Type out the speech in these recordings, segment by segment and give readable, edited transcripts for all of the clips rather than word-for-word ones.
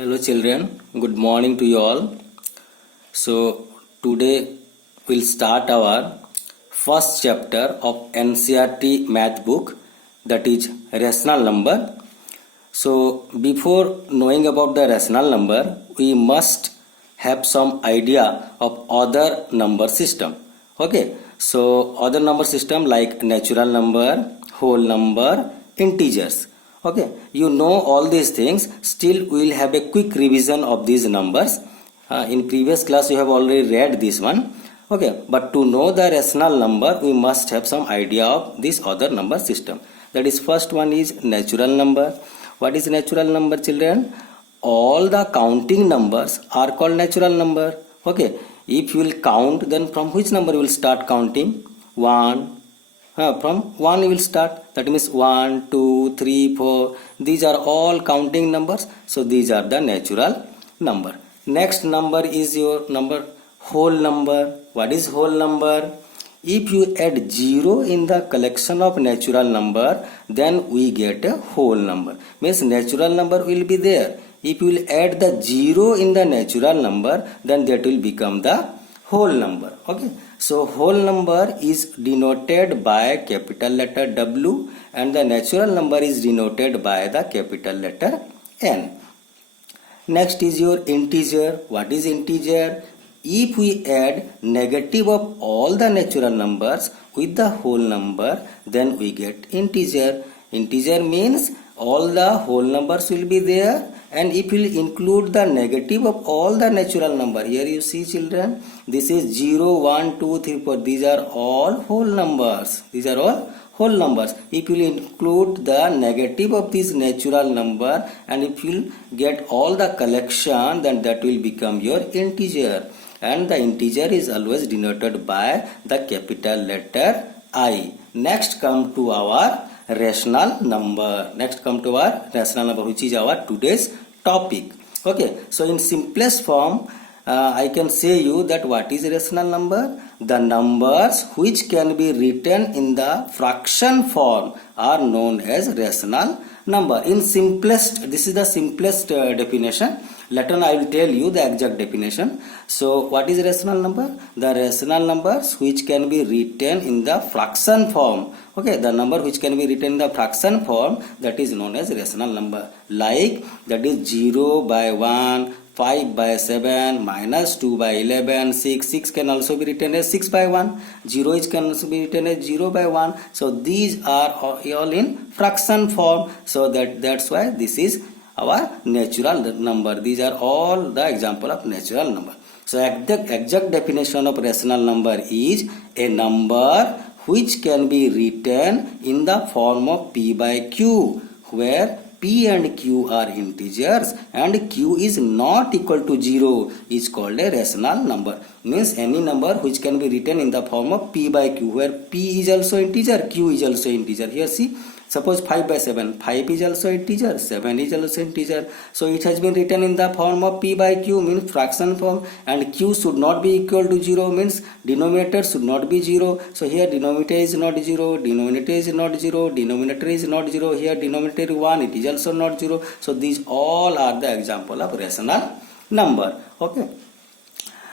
Hello children, good morning to you all. So today we'll start our first chapter of NCERT math book, that is rational number. So before knowing about the rational number, we must have some idea of other number system. Okay, so other number system like natural number, whole number, integers. Okay, you know all these things. Still we will have a quick revision of these numbers. In previous class you have already read this one. Okay, but to know the rational number we must have some idea of this other number system. That is, first one is natural number. What is natural number, children? All the counting numbers are called natural number. Okay, if you will count, then from which number you will start counting? 1. From 1 you will start. That means 1, 2, 3, 4. These are all counting numbers. So these are the natural number. Next number is your number whole number. What is whole number? If you add 0 in the collection of natural number, then we get a whole number. Means natural number will be there. If you will add the 0 in the natural number, then that will become the whole number. Okay. So whole number is denoted by capital letter W and the natural number is denoted by the capital letter N. Next is your integer. What is integer? If we add negative of all the natural numbers with the whole number, then we get integer. Integer means all the whole numbers will be there, and if you include the negative of all the natural number, here you see children, this is 0, 1, 2, 3, 4. These are all whole numbers. These are all whole numbers. If you include the negative of this natural number and if you get all the collection, then that will become your integer. And the integer is always denoted by the capital letter I. Next come to our rational number. Next come to our rational number, which is our today's topic. Okay, so in simplest form, I can say you that what is rational number? The numbers which can be written in the fraction form are known as rational number. In simplest, this is the simplest definition. Later on I will tell you the exact definition. So what is rational number? The rational numbers which can be written in the fraction form. Okay, the number which can be written in the fraction form, that is known as rational number. Like that is 0 by 1, 5 by 7, minus 2 by 11, 6. 6 can also be written as 6 by 1. 0 can also be written as 0 by 1. So these are all in fraction form. So that's why this is our natural number. These are all the example of natural number. So the exact definition of rational number is a number which can be written in the form of p by q, where p and q are integers and q is not equal to 0 is called a rational number. Means any number which can be written in the form of p by q, where p is also integer, q is also integer. Here see, suppose 5 by 7, 5 is also integer, 7 is also integer. So it has been written in the form of p by q, means fraction form, and q should not be equal to 0, means denominator should not be 0. So here denominator is not 0, denominator is not 0, denominator is not 0. Here denominator 1, it is also not 0. So these all are the example of rational number. Okay.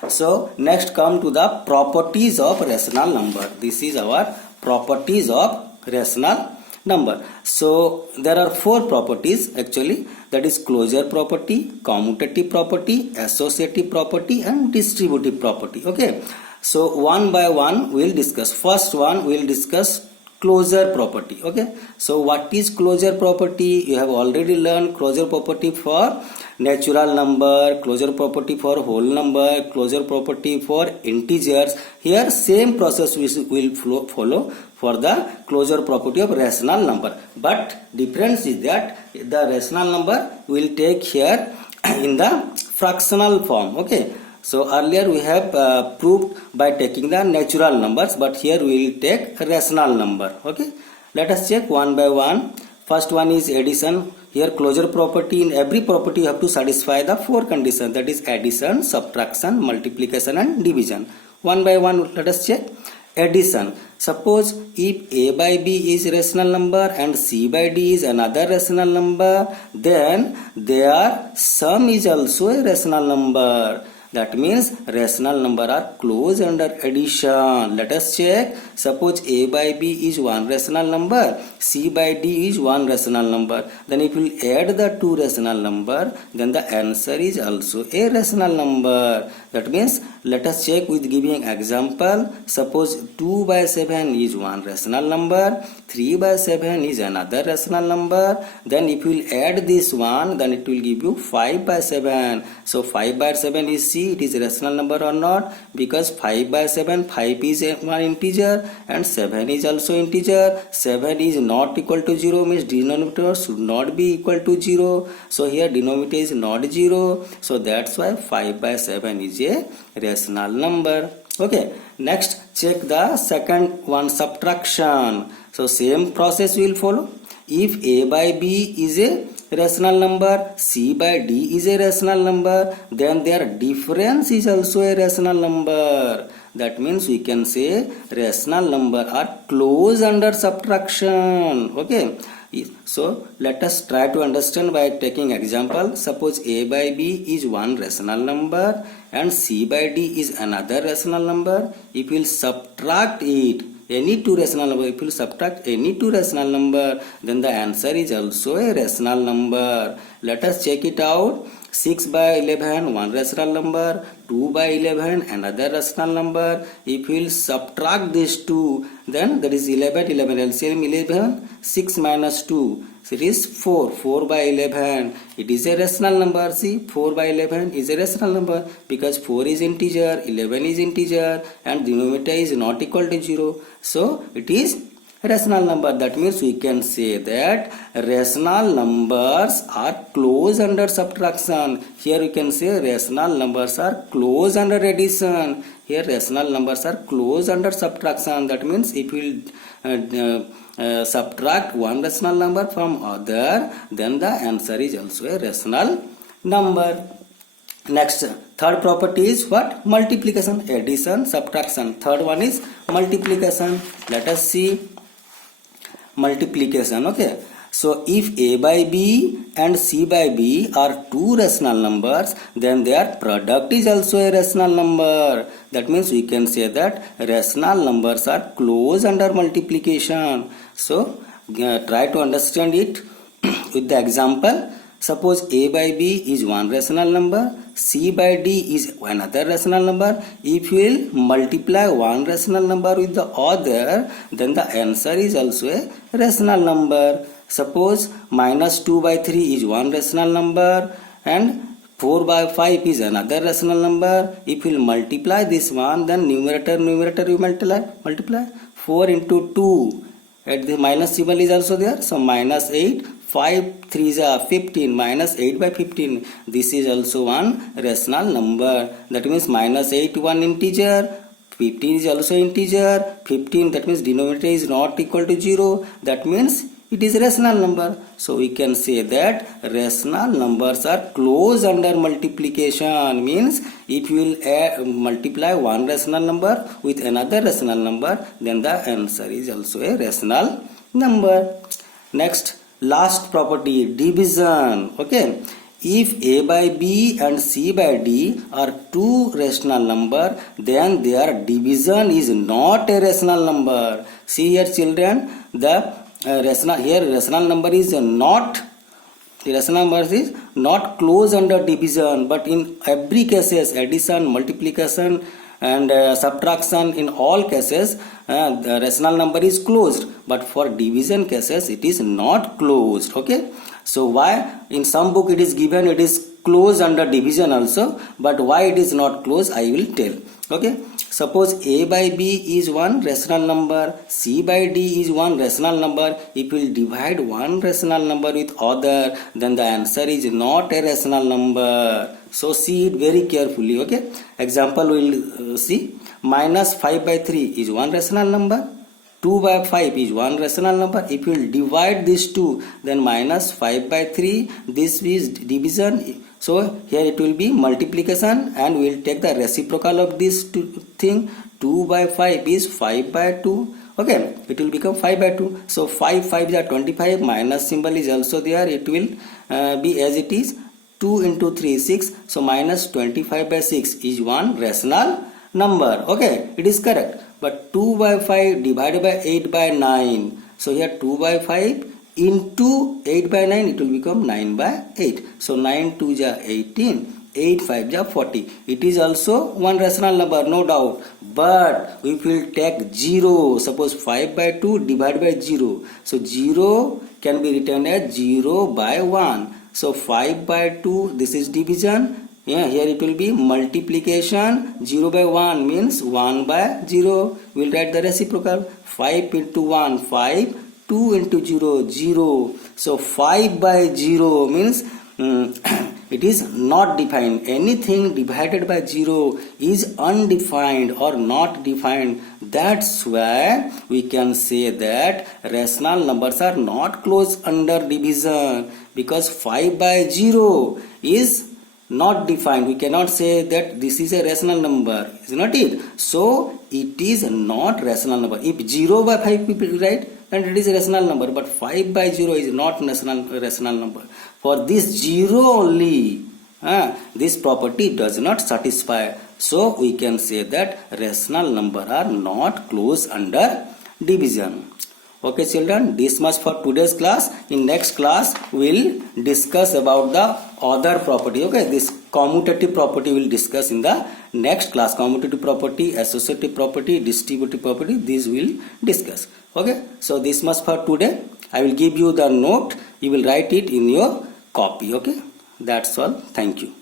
So next come to the properties of rational number. This is our properties of rational number. So there are 4 properties actually, that is closure property, commutative property, associative property and distributive property. Okay, so one by one we will discuss. First one we will discuss closure property. Okay, so what is closure property? You have already learned closure property for natural number, closure property for whole number, closure property for integers. Here same process we will follow for the closure property of rational number, but difference is that the rational number will take here in the fractional form. Okay, so earlier we have proved by taking the natural numbers, but here we will take rational number. Okay, let us check one by one. First one is addition. Here closure property, in every property you have to satisfy the 4 conditions, that is addition, subtraction, multiplication and division. One by one let us check. addition. Suppose if a by b is rational number and c by d is another rational number, then their sum is also a rational number. That means rational number are closed under addition. Let us check. Suppose a by b is one rational number, c by d is one rational number. Then if we add the two rational number, then the answer is also a rational number. That means let us check with giving example. Suppose 2 by 7 is one rational number, 3 by 7 is another rational number. Then if we add this one, then it will give you 5 by 7. So 5 by 7 is C, it is a rational number or not? Because 5 by 7, 5 is one integer and 7 is also integer. 7 is not equal to 0 means denominator should not be equal to 0. So here denominator is not 0. So that's why 5 by 7 is a rational number. Okay, next check the second one, subtraction. So same process will follow. If a by b is a rational number, c by d is a rational number, then their difference is also a rational number. That means we can say rational number are closed under subtraction. Okay, so let us try to understand by taking example. Suppose a by b is one rational number and c by d is another rational number. If we will subtract it, any two rational number, if you subtract any two rational number, then the answer is also a rational number. Let us check it out. 6 by 11, one rational number, 2 by 11, another rational number. If we will subtract these two, then that is 11, LCM 11, 6 minus 2. So it is 4, 4 by 11. It is a rational number. See, 4 by 11 is a rational number because 4 is integer, 11 is integer and denominator is not equal to 0. So it is rational number. That means we can say that rational numbers are closed under subtraction. Here we can say rational numbers are closed under addition. Here rational numbers are closed under subtraction. That means if we subtract one rational number from other, then the answer is also a rational number. Next, third property is what? Multiplication, addition, subtraction. Third one is multiplication. Let us see multiplication. Okay, so if a by b and c by b are two rational numbers, then their product is also a rational number. That means we can say that rational numbers are closed under multiplication. So try to understand it with the example. Suppose a by b is one rational number, c by d is another rational number. If you will multiply one rational number with the other, then the answer is also a rational number. Suppose minus 2 by 3 is one rational number and 4 by 5 is another rational number. If you will multiply this one, then numerator you multiply 4 into 2. At the minus symbol is also there. So minus 8, 5 3s are 15, minus 8 by 15. This is also one rational number. That means minus 8 one integer, 15 is also integer, 15 that means denominator is not equal to 0. That means it is a rational number. So we can say that rational numbers are closed under multiplication. Means if you will multiply one rational number with another rational number, then the answer is also a rational number. Next, last property, division. Okay, if a by b and c by d are two rational number, then their division is not a rational number. See here children, the rational number is not closed under division, but in every cases, addition, multiplication and subtraction, in all cases the rational number is closed, but for division cases it is not closed. Okay, so why in some book it is given it is closed under division also, but why it is not closed I will tell. Okay, suppose a by b is one rational number, c by d is one rational number. If we will divide one rational number with other, then the answer is not a rational number. So see it very carefully. Okay, example we will see. Minus 5 by 3 is one rational number, 2 by 5 is one rational number. If you will divide these two, then minus 5 by 3, this is division. So here it will be multiplication and we will take the reciprocal of these thing. 2 by 5 is 5 by 2. Okay, it will become 5 by 2. So 5 is 25, minus symbol is also there. It will be as it is. 2 into 3 is 6. So minus 25 by 6 is one rational number. Okay, it is correct. But 2 by 5 divided by 8 by 9. So here 2 by 5 into 8 by 9, it will become 9 by 8. So 9 2 is 18. 8 5 is 40. It is also one rational number, no doubt. But if we will take 0, suppose 5 by 2 divided by 0. So 0 can be written as 0 by 1. So 5 by 2, this is division. Yeah, here it will be multiplication. 0 by 1 means 1 by 0. We will write the reciprocal. 5 into 1, 5. 2 into 0, 0. So 5 by 0 means it is not defined. Anything divided by 0 is undefined or not defined. That's why we can say that rational numbers are not closed under division, because 5 by 0 is not defined. We cannot say that this is a rational number, is not it? So it is not rational number. If 0 by 5 people write, then it is a rational number, but 5 by 0 is not rational number. For this 0 only, this property does not satisfy. So we can say that rational number are not closed under division. Okay children, this much for today's class. In next class we will discuss about the other property. Okay, this commutative property we will discuss in the next class. Commutative property, associative property, distributive property, these we will discuss. Okay, so this much for today. I will give you the note. You will write it in your copy. Okay, that's all. Thank you.